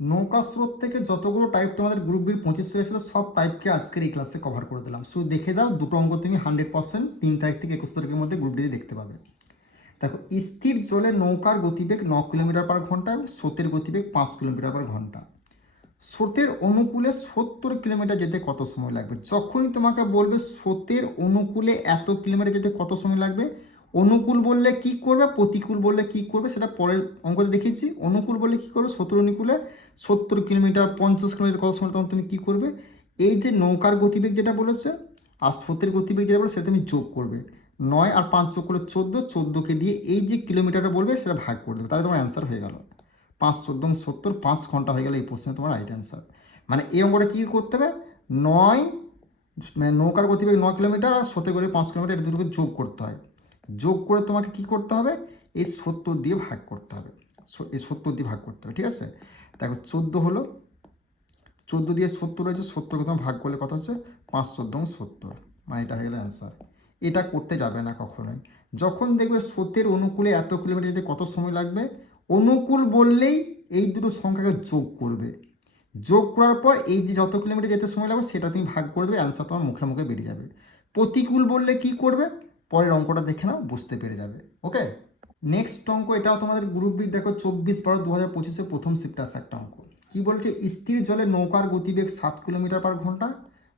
নৌকা স্রোত থেকে যতগুলো টাইপ তোমাদের গ্রুপ বির 25 হয়েছিল সব টাইপকে আজকের এই ক্লাসে কভার করে দিলাম। শুধু দেখে যাও, দুটো অঙ্ক তুমি 100% 3 তারিখ থেকে 21 তারিখের মধ্যে গ্রুপ ডিতে দেখতে পাবে। দেখো, স্থির জলে নৌকার গতিবেগ 9 কিলোমিটার পার ঘন্টা, স্রোতের গতিবেগ 5 কিলোমিটার পার ঘন্টা। স্রোতের অনুকূলে 70 কিলোমিটার যেতে কত সময় লাগবে? যখনই তোমাকে বলবে স্রোতের অনুকূলে এত কিলোমিটার যেতে কত সময় লাগবে, অনুকূল বললে কি করবে, প্রতিকূল বললে কি করবে সেটা পরের অঙ্কতে দেখিয়েছি। অনুকূল বললে কি করবে, স্রোতের অনুকূলে 70 কিলোমিটার 50 কিলোমিটার কত সময়, তখন তুমি কি করবে, এই যে নৌকার গতিবেগ যেটা বলেছে আর স্রোতের গতিবেগ যেটা বলে সেটা তুমি যোগ করবে। 9 আর 5 যোগ করলে 14, 14কে দিয়ে এই যে কিলোমিটারটা বলবে সেটা ভাগ করে দেবে, তাহলে তোমার অ্যান্সার হয়ে গেল। 5 14 70, 5 ঘন্টা হয়ে গেলে এই প্রশ্নে তোমার রাইট অ্যান্সার। মানে এই অঙ্কটা কী করতে হবে, 9 মানে নৌকার গতিবেগ 9 কিলোমিটার আর স্রোতের গতিবেগ 5 কিলোমিটার, এটা দুটোকে যোগ করতে হয়। যোগ করে তোমাকে কি করতে হবে, এই 70 দিয়ে ভাগ করতে হবে। এই 70 দিয়ে ভাগ করতে হবে, ঠিক আছে। দেখো 14 হলো, 14 দিয়ে 70 হয়েছে, 70কে তোমার ভাগ করলে কত হচ্ছে, 5 14 70, মানে এটা হয়ে গেলে অ্যান্সার। এটা করতে যাবে না কখনোই। যখন দেখবে স্রোতের অনুকূলে এত কিলোমিটার যেতে কত সময় লাগবে, অনুকূল বললেই এই দুটো সংখ্যাকে যোগ করবে। যোগ করার পর এই যে যত কিলোমিটার যেতে সময় লাগবে সেটা তুমি ভাগ করে দেবে, অ্যান্সার তোমার মুখে মুখে বেরিয়ে যাবে। প্রতিকূল বললে কি করবে, পরের অঙ্কটা দেখে নাও, বুঝতে পেরে যাবে। ওকে, নেক্সট অঙ্ক, এটাও তোমাদের গ্রুপ বি, দেখো 24/12/2025 প্রথম শিফটে আসা একটা অঙ্ক। কি বলছে, স্থির জলে নৌকার গতিবেগ 7 কিলোমিটার পার ঘন্টা,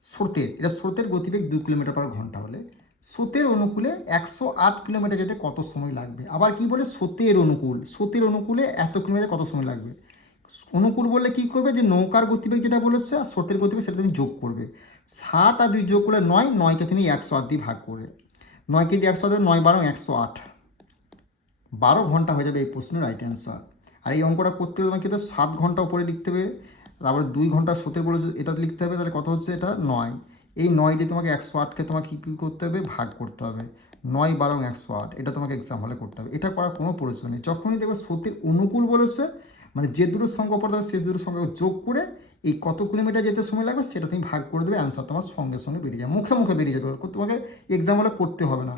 স্রোতের, এটা স্রোতের গতিবেগ 2 কিলোমিটার পার ঘন্টা হলে স্রোতের অনুকূলে 108 কিলোমিটার যেতে কত সময় লাগবে। আবার কি বলে, স্রোতের অনুকূল, স্রোতের অনুকূলে এত কিলোমিটার কত সময় লাগবে। অনুকূল বললে কি করবে, যে নৌকার গতিবেগ যেটা বলেছে আর স্রোতের গতিবেগ সেটা তুমি যোগ করবে। 7 আর 2 যোগ করলে 9, 9কে তুমি 108 দিয়ে ভাগ করবে। 9কে দিয়ে 108, 9 12 108, 12 ঘন্টা হয়ে যাবে এই প্রশ্নের রাইট অ্যান্সার। আর এই অঙ্কটা করতে গেলে তোমাকে তো 7 ঘন্টা উপরে লিখতে হবে, তারপরে 2 ঘন্টা স্রোতের বলেছে এটা লিখতে হবে, তাহলে কত হচ্ছে, এটা 9। এই 9 দিয়ে তোমাকে 108কে তোমাকে কী করতে হবে, ভাগ করতে হবে। 9 12 108, এটা তোমাকে এক্সাম হলে করতে হবে। এটা করার কোনো পরিশ্রম নেই। যখনই দেখবে স্রোতের অনুকূল বলেছে, মানে যে দুটো সংখ্যা পড়তে হবে সেই দুটো সংখ্যা যোগ করে এই কত কিলোমিটার যেতে সময় লাগবে সেটা তুমি ভাগ করে দেবে, অ্যান্সার তোমার সঙ্গে সঙ্গে বেরিয়ে যাবে, মুখে মুখে বেরিয়ে যাবে, তোমাকে এক্সাম হলে করতে হবে না।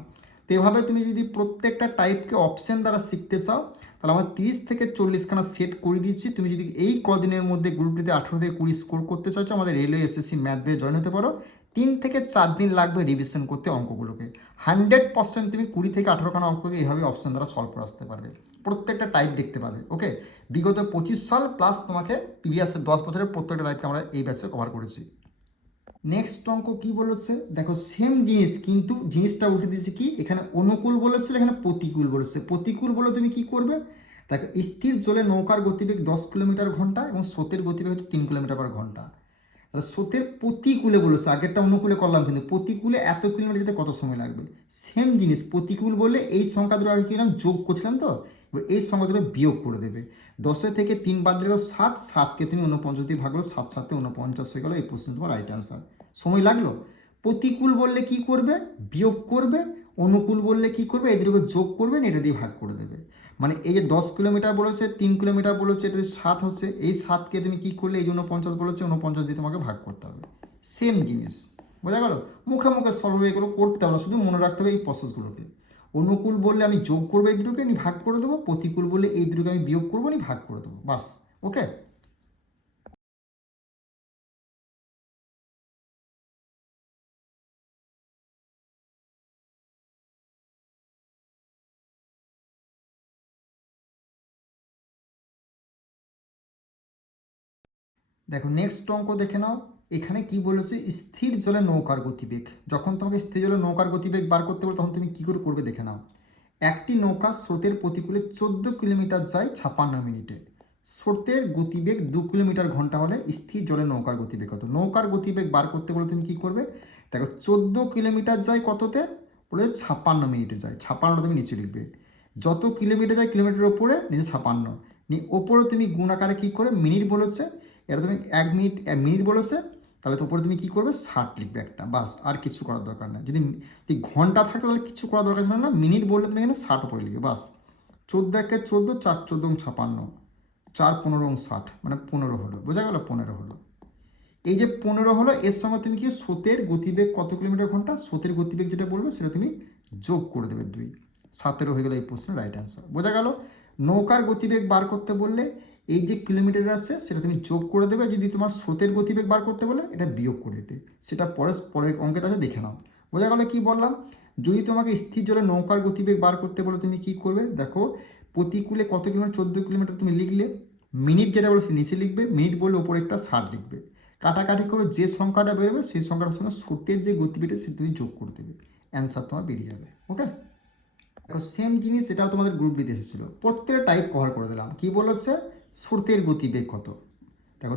তো এভাবে তুমি যদি প্রত্যেকটা টাইপকে অপশান দ্বারা শিখতে চাও, তাহলে আমার 30 থেকে 40খানা সেট করে দিচ্ছি। তুমি যদি এই কদিনের মধ্যে গ্রুপটিতে 18 থেকে 20 স্কোর করতে চাইছো, আমাদের রেলওয়ে এসএসসি ম্যাথ বেয়ে জয়েন হতে পারো। 3 থেকে 4 দিন লাগবে রিভিশন করতে অঙ্কগুলোকে। 100% তুমি 20 থেকে 18খানা অঙ্ককে এইভাবে অপশান দ্বারা সলভ করে আসতে পারবে, প্রত্যেকটা টাইপ দেখতে পাবে। ওকে, বিগত 25 সাল প্লাস তোমাকে প্রিভিয়াসের 10 বছরের প্রত্যেকটা টাইপকে আমরা এই ব্যাচে কভার করেছি। নেক্সট অঙ্ক কি বলেছে, দেখো সেম জিনিস কিন্তু জিনিসটা উল্টে দিয়েছে। কি, এখানে অনুকূল বলেছিল, এখানে প্রতিকূল বলেছে। প্রতিকূল বলে তুমি কি করবে, দেখো স্থির জলে নৌকার গতিবেগ 10 কিলোমিটার ঘন্টা এবং স্রোতের গতিবেগ হচ্ছে 3 কিলোমিটার পার ঘন্টা। তাহলে স্রোতের প্রতিকূলে বলেছে, আগেরটা অনুকূলে করলাম, কিন্তু প্রতিকূলে এত কিলোমিটার যেতে কত সময় লাগবে। সেম জিনিস, প্রতিকূল বললে এই সংখ্যা দুটো আগে কি নাম যোগ করছিলাম, তো এবার এই সংখ্যা দুটো বিয়োগ করে দেবে। 10 থেকে 3 বাদ দিলে 7, 7কে তুমি 49 দিয়ে ভাগলো, 7 7 49 হয়ে গেলো। এই প্রশ্ন তোমার রাইট অ্যান্সার। সময় লাগলো। প্রতিকূল বললে কি করবে, বিয়োগ করবে। অনুকূল বললে কি করবে, এই দুটোকে যোগ করবে, এটা দিয়ে ভাগ করে দেবে। মানে এই যে 10 কিলোমিটার বলেছে, 3 কিলোমিটার বলেছে, এটা 7 হচ্ছে, এই 7কে তুমি কী করলে, এই যে 49 বলেছে, 49 দিয়ে তোমাকে ভাগ করতে হবে। সেম জিনিস, বোঝা গেল। মুখে মুখে সলভ এগুলো করতে হবে না, শুধু মনে রাখতে হবে এই প্রসেসগুলোকে। অনুকূল বললে আমি যোগ করবো, এই দুটোকে আমি ভাগ করে দেবো। প্রতিকূল বললে এই দুটোকে আমি বিয়োগ করবো, আমি ভাগ করে দেবো, বাস। ওকে, দেখো নেক্সট অঙ্ক দেখে নাও। এখানে কি বলেছে, স্থির জলে নৌকার গতিবেগ। যখন তোমাকে স্থির জলে নৌকার গতিবেগ বার করতে বলে তখন তুমি কী করে করবে দেখে নাও। একটি নৌকা স্রোতের প্রতিকূলে 14 কিলোমিটার যায় 56 মিনিটে। স্রোতের গতিবেগ 2 কিলোমিটার ঘন্টা হলে স্থির জলে নৌকার গতিবেগ কত। নৌকার গতিবেগ বার করতে বলে তুমি কি করবে, দেখো 14 কিলোমিটার যায় কততে, বলে 56 মিনিটে যায়। 56টা তুমি নিচে লিখবে। যত কিলোমিটার যায় কিলোমিটারের ওপরে নিচে 56, ওপরে তুমি গুণ আকারে কী করে মিনিট বলেছে, এটা তুমি 1 মিনিট, 1 মিনিট বলেছে, তাহলে তো উপরে তুমি কী করবে 60 লিখবে একটা, বাস। আর কিছু করার দরকার নেই। যদি ঘন্টা থাকতো তাহলে কিছু করার দরকার ছিল না। মিনিট বললে তুমি এখানে 60 উপরে লিখবে, বাস। 14 একে 14, 4 14 56, 4 15 60, মানে 15 হলো, বোঝা গেল, 15 হলো। এই যে 15 হলো, এর সঙ্গে তুমি কি স্রোতের গতিবেগ কত কিলোমিটার ঘন্টা, স্রোতের গতিবেগ যেটা বলবে সেটা তুমি যোগ করে দেবে 2, 17 হয়ে গেল এই প্রশ্নের রাইট অ্যান্সার, বোঝা গেল। নৌকার গতিবেগ বার করতে বললে এই যে কিলোমিটার আছে সেটা তুমি যোগ করে দেবে, যদি তোমার স্রোতের গতিবেগ বার করতে বলে এটা বিয়োগ করে দিতে, সেটা পরের অঙ্কের আছে দেখে নাও। বোঝা গেল কি বললাম? যদি তোমাকে স্থির জলে নৌকার গতিবেগ বার করতে বলে তুমি কি করবে, দেখো প্রতিকূলে কত কিলোমিটার, 14 কিলোমিটার তুমি লিখলে, মিনিট যেটা বলে নিচে লিখবে, মিনিট বললে ওপরে একটা 60 লিখবে, কাটাকাটি করে যে সংখ্যাটা বেরোবে সেই সংখ্যাটার সঙ্গে স্রোতের যে গতিবেগটা সেটা তুমি যোগ করে দেবে, অ্যান্সার তোমার বেরিয়ে যাবে। ওকে, সেম জিনিস এটাও তোমাদের গ্রুপ ডিতে এসেছিলো, প্রত্যেকটা টাইপ কভার করে দিলাম। কি বলেছে, স্রোতের গতিবেগ কত। দেখো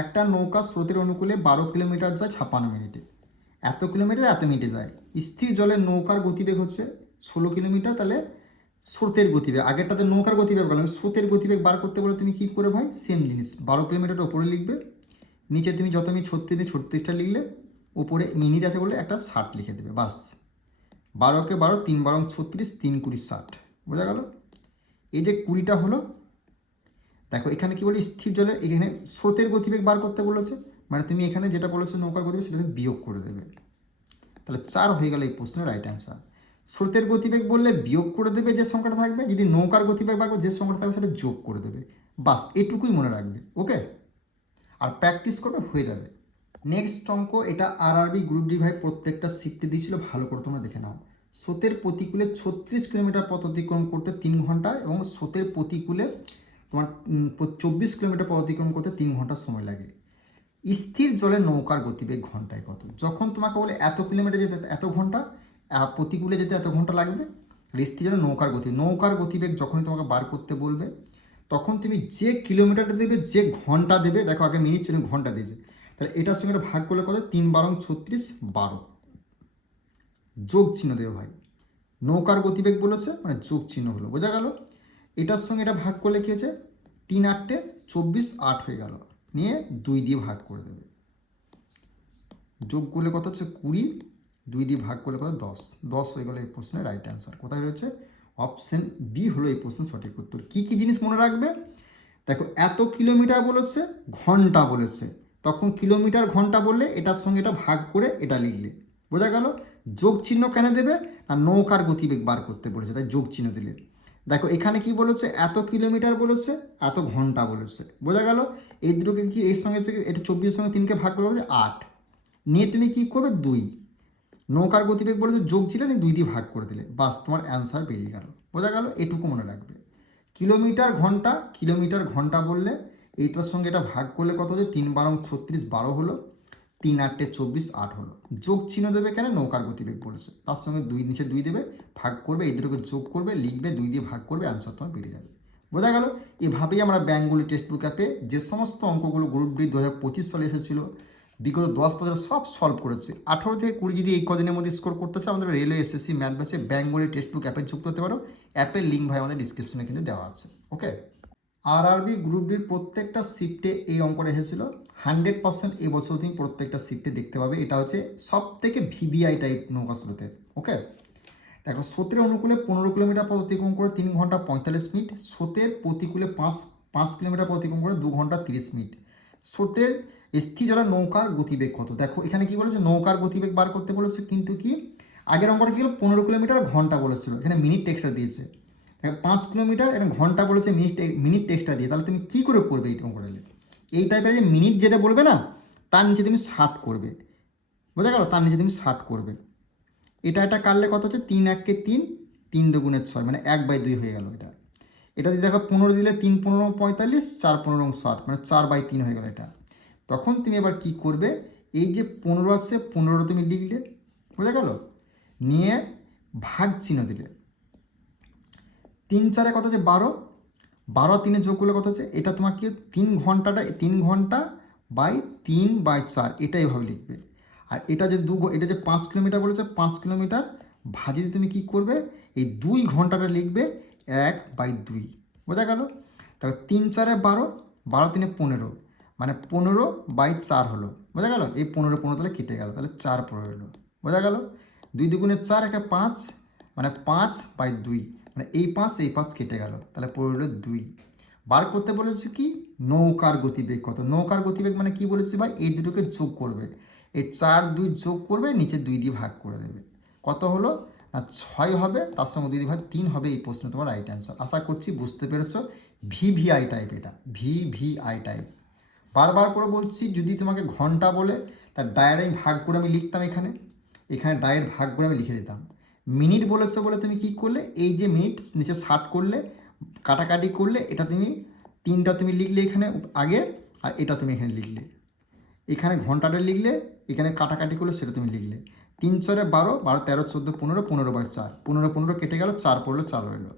একটা নৌকা স্রোতের অনুকূলে 12 কিলোমিটার যায় 56 মিনিটে, এত কিলোমিটার এত মিনিটে যায়। স্থির জলের নৌকার গতিবেগ হচ্ছে 16 কিলোমিটার, তাহলে স্রোতের গতিবেগ, আগেরটাতে নৌকার গতিবেগ বললাম, স্রোতের গতিবেগ বার করতে বলে তুমি কি করে ভাই, সেম জিনিস 12 কিলোমিটার ওপরে লিখবে, নিচে তুমি যত মিনিট 36টা লিখলে, উপরে মিনিট আছে বলে একটা 60 লিখে দেবে, বাস। 12কে 12, 3 12 36, 3 20 60, বোঝা গেল? এই যে 20টা হলো। দেখো এখানে কি বলি, স্থির জলে এখানে স্রোতের গতিবেগ বার করতে বলেছে, মানে তুমি এখানে যেটা বলেছো নৌকার গতিবেগ সেটা তুমি বিয়োগ করে দেবে, তাহলে 4 হয়ে গেল এই প্রশ্নের রাইট অ্যান্সার। স্রোতের গতিবেগ বললে বিয়োগ করে দেবে যে সংখ্যাটা থাকবে, যদি নৌকার গতিবেগ বার যে সংখ্যাটা থাকবে সেটা যোগ করে দেবে, বাস এটুকুই মনে রাখবে। ওকে, আর প্র্যাকটিস করবে হয়ে যাবে। নেক্সট অঙ্ক, এটা আরআরবি গ্রুপ ডি ভাই প্রত্যেকটা শিখতে দিয়েছিল, ভালো করে তোমরা দেখে নাও। স্রোতের প্রতিকূলে 36 কিলোমিটার পথ অতিক্রম করতে 3 ঘন্টা, এবং স্রোতের প্রতিকূলে তোমার 24 কিলোমিটার পথ অতিক্রম করতে 3 ঘন্টা সময় লাগে। স্থির জলে নৌকার গতিবেগ ঘন্টায় কত? যখন তোমাকে বলে এত কিলোমিটার যেতে এত ঘন্টা, প্রতিকূলে যেতে এত ঘন্টা লাগবে, স্থির জলে নৌকার গতিবেগ যখনই তোমাকে বার করতে বলবে, তখন তুমি যে কিলোমিটারটা দেবে, যে ঘন্টা দেবে, দেখো আগে মিনিট ছিল, ঘন্টা দিয়েছে, তাহলে এটার সঙ্গে ভাগ করলে কত, 3 12 36 12, যোগ চিহ্ন দেবে ভাই। নৌকার গতিবেগ বলেছে মানে যোগ চিহ্ন হলো, বোঝা গেল? এটার সঙ্গে এটা ভাগ করলে কি হচ্ছে, 3 8 24 8 হয়ে গেল, নিয়ে 2 দিয়ে ভাগ করে দেবে, যোগ করলে কত হচ্ছে 20, 2 দিয়ে ভাগ করলে কত 10, 10 হয়ে গেল এই প্রশ্নের রাইট অ্যান্সার। কোথায় রয়েছে, অপশন বি হলো এই প্রশ্নের সঠিক উত্তর। কি কি জিনিস মনে রাখবে, দেখো এত কিলোমিটার বলেছে, ঘন্টা বলেছে, তখন কিলোমিটার ঘন্টা বললে এটার সঙ্গে এটা ভাগ করে এটা লিখলে, বোঝা গেল? যোগ চিহ্ন কেন দেবে না, নৌকার গতিবেগ বার করতে বলেছে তাই যোগ চিহ্ন দিলে। দেখো এখানে কি বলেছে, এত কিলোমিটার বলেছে, এত ঘন্টা বলেছে, বোঝা গেল? এই দুটোকে কি এর সঙ্গে এটা 24 সঙ্গে 3কে ভাগ করে বলেছে 8, নিয়ে তুমি কি করবে 2, নৌকার গতিবেগ বলেছে যোগ ছিল, নিয়ে 2 দিয়ে ভাগ করে দিলে, বাস তোমার অ্যান্সার বেরিয়ে গেল, বোঝা গেল? এটুকু মনে রাখবে। কিলোমিটার ঘন্টা বললে এইটার সঙ্গে এটা ভাগ করলে কত হচ্ছে, 3 12 36 12 হলো, 3 8 24 8 হলো, যোগ চিহ্ন দেবে কেন, নৌকার গতিবেগ বলেছে, তার সঙ্গে 2 নিচে 2 দেবে, ভাগ করবে, এই দুটোকে যোগ করবে, লিখবে, 2 দিয়ে ভাগ করবে, অ্যান্সার তোমার বেরিয়ে যাবে, বোঝা গেল? এভাবেই আমরা বেঙ্গলি টেক্সট বুক অ্যাপে যে সমস্ত অঙ্কগুলো গ্রুপ ডি 2025 সালে এসেছিল, বিগত 10 বছর সব সলভ করেছে। 18 থেকে 20 যদি এই কদিনের মধ্যে স্কোর করতে চাও, আমাদের রেলওয়ে এসএসসি ম্যাথ ব্যাচে বেঙ্গলি টেক্সট বুক অ্যাপে যুক্ত হতে পারো, অ্যাপের লিঙ্ক ভাই আমাদের ডিসক্রিপশনে কিন্তু দেওয়া আছে। ওকে, আরআরবি গ্রুপ ডির প্রত্যেকটা শিফটে এই অঙ্কটা এসেছিল, 100% এবছর তুমি প্রত্যেকটা শিফটে দেখতে পাবে। এটা হচ্ছে সব থেকে ভিভিআই টাইপ নৌকা স্রোতের। ওকে, দেখো স্রোতের অনুকূলে 15 কিলোমিটার পথ অতিক্রম করে 3 ঘন্টা 45 মিনিট, স্রোতের প্রতিকূলে 5 কিলোমিটার পথ অতিক্রম করে 2 ঘন্টা 30 মিনিট। স্রোতের স্থির জলের নৌকার গতিবেগ কত? দেখো এখানে কি বলেছে, নৌকার গতিবেগ বার করতে বলেছে, কিন্তু কি আগের অঙ্কটা কি হলো, 15 কিলোমিটার ঘন্টা বলেছিল, এখানে মিনিট টেক্সটা দিয়েছে। 5 কিলোমিটার এবং ঘন্টা বলেছে মিনিট টেক্সটা দিয়ে, তাহলে তুমি কী করে করবে এই অঙ্কটা? এই টাইপের যে মিনিট যেটা বলবে না, তার নিচে তুমি 60 করবে, বোঝা গেল? তার নিচে তুমি 60 করবে। এটা কাটলে কত হচ্ছে, 3 1 3, 3 2 6, মানে 1/2 হয়ে গেল। এটা যদি দেখো 15 দিলে 3 15 45, 4 15 60, মানে 4/3 হয়ে গেল এটা। তখন তুমি এবার কি করবে, এই যে 15 আছে 15 তুমি লিখলে, বোঝা গেল? নিয়ে ভাগ চিহ্ন দিলে, 3 4 কত হচ্ছে 12, 12 3 যোগ করলে কত হচ্ছে, এটা তোমার কি 3 ঘন্টাটা 3 ঘন্টা বাই 3/4, এটা এইভাবে লিখবে। আর এটা যে এটা যে 5 কিলোমিটার বলেছে, 5 কিলোমিটার ভাজিয়ে তুমি কি করবে, এই 2 ঘন্টাটা লিখবে 1/2, বোঝা গেল? তাহলে 3 4 12, 12 3 15, মানে 15/4 হলো, বোঝা গেল? এই 15 15 তাহলে কেটে গেল, তাহলে 4 পড়ে হলো, বোঝা গেল? 2 2 4 1 5, মানে 5/2, মানে এই 5 কেটে গেল, তাহলে পড়ে হলো 2। বার করতে বলেছে কি, নৌকার গতিবেগ কত? নৌকার গতিবেগ মানে কি বলেছি ভাই, এই দুটোকে যোগ করবে, এই 4 2 যোগ করবে, নিচে 2 দিয়ে ভাগ করে দেবে, কত হলো না 6 হবে, তার সঙ্গে 2 দিয়ে ভাগ 3 হবে। এই প্রশ্ন তোমার রাইট অ্যান্সার। আশা করছি বুঝতে পেরেছো। ভিভিআই টাইপ, এটা ভিভিআই টাইপ। বারবার করে বলছি, যদি তোমাকে ঘন্টা বলে তার ডায়ের ভাগ করে আমি লিখতাম, এখানে ডায়ের ভাগ করে আমি লিখে দিতাম। মিনিট বলেছে বলে তুমি কি করলে, এই যে মিনিট নিচে 60 করলে, কাটাকাটি করলে, এটা তুমি 3টা তুমি লিখলে এখানে আগে, আর এটা তুমি এখানে লিখলে, এখানে ঘন্টাটা লিখলে, এখানে কাটাকাটি করলে সেটা তুমি লিখলে। 3 4 12, 12 13 14 15, 15/4, 15 কেটে গেল, 4 পড়লো, 4 রইলো।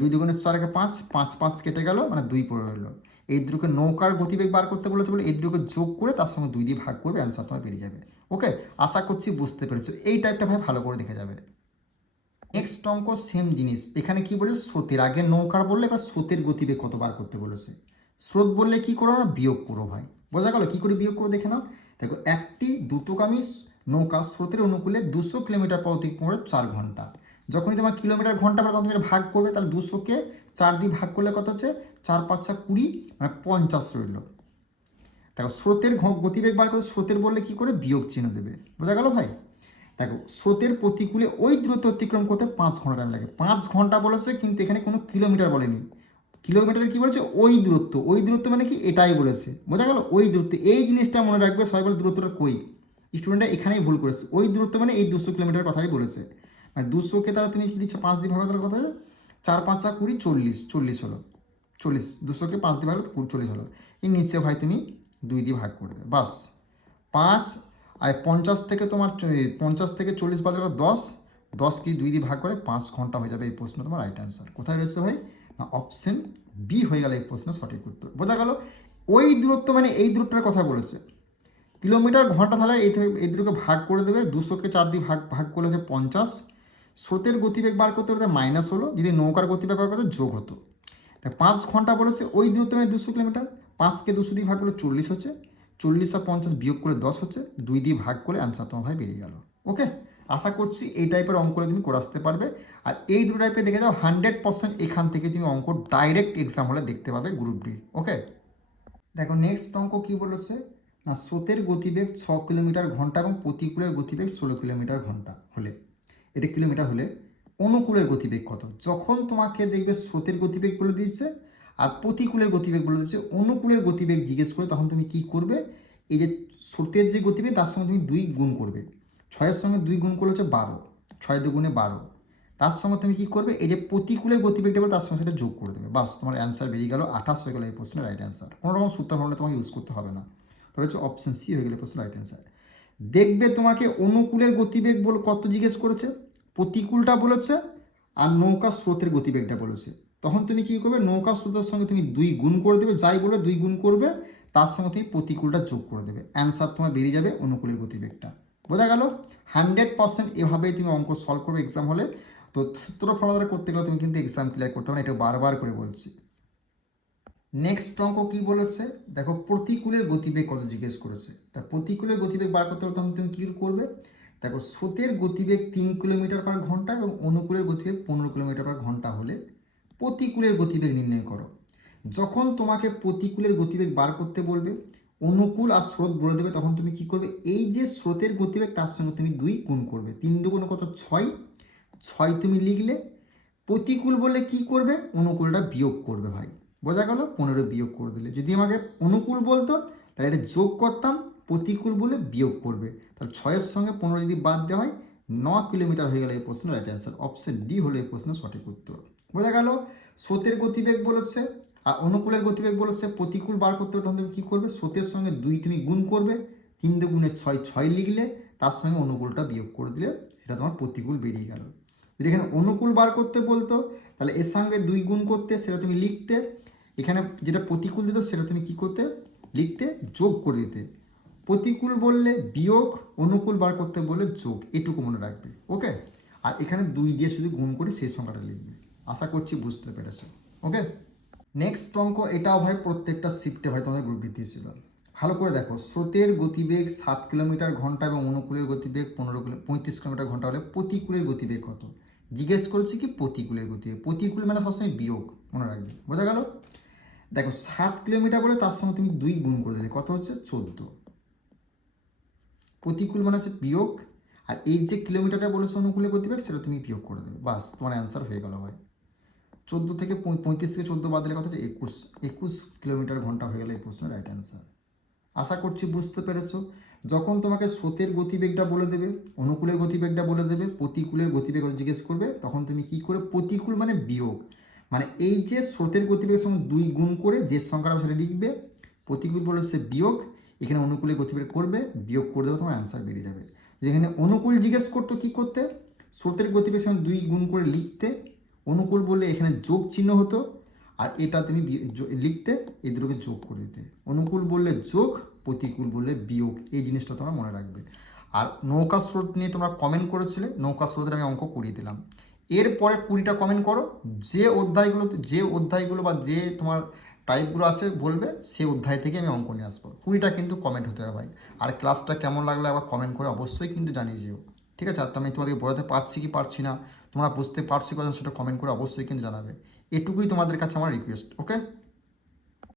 2 দুগুণে 4 একে 5, 5 5 কেটে গেল, মানে 2 পড়ে রইলো। এই দুটোকে নৌকার গতিবেগ বার করতে বলেছে বলে এই দুটোকে যোগ করে তার সঙ্গে 2 দিয়ে ভাগ করবে, অ্যান্সার তোমার বেরিয়ে যাবে। ওকে, আশা করছি বুঝতে পেরেছো। এই টাইপটা ভাই ভালো করে দেখে যাবে। নেক্সট অঙ্ক সেম জিনিস, এখানে কি বলেছে, স্রোতের আগে নৌকার বললে, এবার স্রোতের গতিবেগ কত বার করতে বলেছে। স্রোত বললে কি করো না, বিয়োগ করো ভাই। বোঝা গেল, কি করে বিয়োগ করো দেখে নাও। দেখো, একটি দ্রুতগামী নৌকা স্রোতের অনুকূলে 200 কিলোমিটার প্রতি 4 ঘন্টা। যখনই তোমার কিলোমিটার ঘন্টা তখন তুমি ভাগ করবে, তাহলে 200কে 4 দিয়ে ভাগ করলে কত হচ্ছে, 4 5 20, মানে 50 রইল। দেখো, স্রোতের গতিবেগ বার করে, স্রোতের বললে কি করে, বিয়োগ চিহ্ন দেবে। বোঝা গেল ভাই। দেখো, স্রোতের প্রতিকূলে ওই দূরত্ব অতিক্রম করতে 5 ঘন্টা টাইম লাগে। 5 ঘন্টা বলেছে, কিন্তু এখানে কোনো কিলোমিটার বলেনি। কিলোমিটারে কি বলেছে, ওই দূরত্ব। ওই দূরত্ব মানে কি, এটাই বলেছে। বোঝা গেল, ওই দূরত্ব। এই জিনিসটা মনে রাখবে, সবাই বলে দূরত্বটা কই, স্টুডেন্টরা এখানেই ভুল করেছে। ওই দূরত্ব মানে এই 200 কিলোমিটার কথাই বলেছে। মানে 200কে তারা তুমি কি দিচ্ছ, 5 দিয়ে ভাগ করার কথা, 4 5 20, 40, 40 হলো, 40। 200কে 5 দিয়ে ভাগ 40 হলো। এই নিচে ভাই তুমি 2 দিয়ে ভাগ করে দেবে, বাস। 5 আর 50 থেকে তোমার 50 থেকে 40 বাদ করে 10, 10 কি 2 দিয়ে ভাগ করে 5 ঘন্টা হয়ে যাবে। এই প্রশ্ন তোমার রাইট অ্যান্সার কোথায় রয়েছে ভাই, না অপশন বি হয়ে গেল এই প্রশ্নের সঠিক উত্তর। বোঝা গেল, ওই দূরত্ব মানে এই দূরত্বের কথা বলেছে। কিলোমিটার ঘন্টা, তাহলে এই দুটোকে ভাগ করে দেবে, 200কে 4 দিয়ে ভাগ করলে হচ্ছে 50। স্রোতের গতিবেগ বার করতে হলে মাইনাস হলো, যদি নৌকার গতিবেগ বার করতে যোগ হতো। তাই 5 ঘন্টা বলেছে, ওই দূরত্ব মানে 200 কিলোমিটার। 5কে 200 দিয়ে ভাগ করলে 40 হচ্ছে, 40 আর 50 বিয়োগ করে 10 হচ্ছে, 2 দিয়ে ভাগ করে অ্যান্সার তোমার ভাই বেরিয়ে গেল। ওকে, আশা করছি এই টাইপের অঙ্ক করে তুমি করে আসতে পারবে। আর এই দুটো টাইপে দেখে যাও, 100% এখান থেকে তুমি অঙ্ক ডাইরেক্ট এক্সাম হলে দেখতে পাবে গ্রুপ ডি। ওকে, দেখো নেক্সট অঙ্ক কি বলেছে, না স্রোতের গতিবেগ 6 কিলোমিটার ঘন্টা এবং প্রতিকূলের গতিবেগ 16 কিলোমিটার ঘন্টা হলে, এটা কিলোমিটার হলে অনুকূলের গতিবেগ কত। যখন তোমাকে দেখবে স্রোতের গতিবেগ বলে দিচ্ছে আর প্রতিকূলের গতিবেগ বলে দিচ্ছে, অনুকূলের গতিবেগ জিজ্ঞেস করে, তখন তুমি কি করবে, এই যে স্রোতের যে গতিবেগ তার সঙ্গে তুমি 2 গুণ করবে। 6-এর সঙ্গে 2 গুণ করলে হচ্ছে 12, 6 2 12। তার সঙ্গে তুমি কি করবে, এই যে প্রতিকূলের গতিবেগটা বলে তার সঙ্গে সেটা যোগ করে দেবে, বাস তোমার অ্যান্সার বেরিয়ে গেল। 28 হয়ে গেল এই প্রশ্নের রাইট অ্যান্সার। কোনো রকম সূত্র ফর্মুলা তোমাকে ইউজ করতে হবে না। তাহলে হচ্ছে অপশন সি হয়ে গেলে প্রশ্নের রাইট অ্যান্সার। দেখবে তোমাকে অনুকূলের গতিবেগ বল কত জিজ্ঞেস করেছে, প্রতিকূলটা বলেছে, আর নৌকা স্রোতের গতিবেগটা বলেছে। তখন তুমি কি করবে, নৌকা স্রোতের সঙ্গে তুমি 2 গুণ করে দেবে, যাই বলে 2 গুণ করবে, তার সঙ্গে তুমি প্রতিকূলটা যোগ করে দেবে, অ্যান্সার তোমার বেরিয়ে যাবে অনুকূলের গতিবেগটা। বোঝা গেল, 100% এভাবেই তুমি অঙ্ক সলভ করবে এক্সাম হলে। তো সূত্র ফর্মুলা করতে গেলে তুমি কিন্তু এক্সাম ক্লিয়ার করতে হবে না, এটা বারবার করে বলছি। নেক্সট অঙ্ক কি বলেছে, দেখো প্রতিকূলের গতিবেগ কত জিজ্ঞেস করেছে। তার প্রতিকূলের গতিবেগ বার করতে হলে তখন তুমি কী করবে, দেখো স্রোতের গতিবেগ 3 কিলোমিটার পার ঘন্টা এবং অনুকূলের গতিবেগ 15 কিলোমিটার পার ঘন্টা হলে প্রতিকূলের গতিবেগ নির্ণয় করো। যখন তোমাকে প্রতিকূলের গতিবেগ বার করতে বলবে, অনুকূল আর স্রোত বলে দেবে, তখন তুমি কি করবে, এই যে স্রোতের গতিবেগ তার সঙ্গে তুমি 2 গুণ করবে। 3 2 কত, 6, 6 তুমি লিখলে। প্রতিকূল বলে কি করবে, অনুকূলটা বিয়োগ করবে ভাই। বোঝা গেল, 15 বিয়োগ করে দিলে। যদি আমাকে অনুকূল বলতো তাহলে এটা যোগ করতাম, প্রতিকূল বলে বিয়োগ করবে, তাহলে 6-এর সঙ্গে 15 যদি বাদ দেওয়া হয়, 9 কিলোমিটার হয়ে গেল এই প্রশ্নের রাইট অ্যান্সার। অপশন ডি হলো এই প্রশ্নের সঠিক উত্তর। বোঝা গেল, স্রোতের গতিবেগ বলেছে আর অনুকূলের গতিবেগ বলেছে, প্রতিকূল বার করতে হবে তখন তুমি কী করবে, স্রোতের সঙ্গে 2 তুমি গুণ করবে, 3 2 6, 6 লিখলে, তার সঙ্গে অনুকূলটা বিয়োগ করে দিলে, সেটা তোমার প্রতিকূল বেরিয়ে গেল। যদি এখানে অনুকূল বার করতে বলতো তাহলে এর সঙ্গে 2 গুণ করতে, সেটা তুমি লিখতে, এখানে যেটা প্রতিকূল দিত সেটা তুমি কি করতে, লিখতে, যোগ করে দিতে। প্রতিকূল বললে বিয়োগ, অনুকূল বার করতে বললে যোগ, এটুকু মনে রাখবে। ওকে, আর এখানে 2 দিয়ে শুধু গুণ করে সেই সংখ্যাটা লিখবে। আশা করছি বুঝতে পেরেছো। ওকে, নেক্সট অঙ্ক, এটাও ভাই প্রত্যেকটা শিফটে ভাই তোমাদের গ্রুপ ভিত্তি ছিল। ভালো করে দেখো, স্রোতের গতিবেগ 7 কিলোমিটার ঘন্টা এবং অনুকূলের গতিবেগ 35 কিলোমিটার ঘন্টা হলে প্রতিকূলের গতিবেগ কত জিজ্ঞেস করেছি। কি প্রতিকূলের গতিবেগ, প্রতিকূল মানে সবসময় বিয়োগ, মনে রাখবে। বোঝা গেল, দেখো 7 কিলোমিটার বলে তার সঙ্গে তুমি 2 গুণ করে দিলে, কত হচ্ছে 14। প্রতিকূল মানে হচ্ছে বিয়োগ, আর এই যে কিলোমিটারটা বলেছে অনুকূলের গতিবেগ সেটা তুমি বিয়োগ করে দেবে, বাস তোমার অ্যান্সার হয়ে গেল ভাই। 14 থেকে 35 থেকে 14 বাদ দিলে কত হচ্ছে 21 কিলোমিটার ঘন্টা হয়ে গেলে এই প্রশ্নের রাইট অ্যান্সার। আশা করছি বুঝতে পেরেছো। যখন তোমাকে স্রোতের গতিবেগটা বলে দেবে, অনুকূলের গতিবেগটা বলে দেবে, প্রতিকূলের গতিবেগ জিজ্ঞেস করবে, তখন তুমি কি করে প্রতিকূল মানে বিয়োগ, মানে এই যে স্রোতের গতিবেগের সঙ্গে 2 গুণ করে যে সংখ্যাটা সেটা লিখবে, প্রতিকূল বলে সে বিয়োগ, এখানে অনুকূলের গতিবেগ করবে, বিয়োগ করে দেবে, তোমার অ্যান্সার বেরিয়ে যাবে। যেখানে অনুকূল জিজ্ঞেস করতো কি করতে, স্রোতের গতিবেগের সঙ্গে 2 গুণ করে লিখতে, অনুকূল বললে এখানে যোগ চিহ্ন হতো, আর এটা তুমি লিখতে এই দুটোকে যোগ করে দিতে। অনুকূল বললে যোগ, প্রতিকূল বললে বিয়োগ, এই জিনিসটা তোমরা মনে রাখবে। আর নৌকা স্রোত নিয়ে তোমরা কমেন্ট করেছিলে, নৌকা স্রোতের আমি অঙ্ক করিয়ে দিলাম। এরপরে 20টা কমেন্ট করো, যে অধ্যায়গুলো বা যে তোমার টাইপগুলো আছে বলবে, সেই অধ্যায় থেকে আমি অঙ্ক নিয়ে আসবো। 20টা কিন্তু কমেন্ট হতে হবে ভাই। আর ক্লাসটা কেমন লাগলে আবার কমেন্ট করে অবশ্যই কিন্তু জানিয়ে দিও, ঠিক আছে? আর আমি তোমাদেরকে বোঝাতে পারছি কি পারছি না, তোমরা বুঝতে পারছি কথা, সেটা কমেন্ট করে অবশ্যই কিন্তু জানাবে। এটুকুই তোমাদের কাছে আমার রিকোয়েস্ট, ওকে?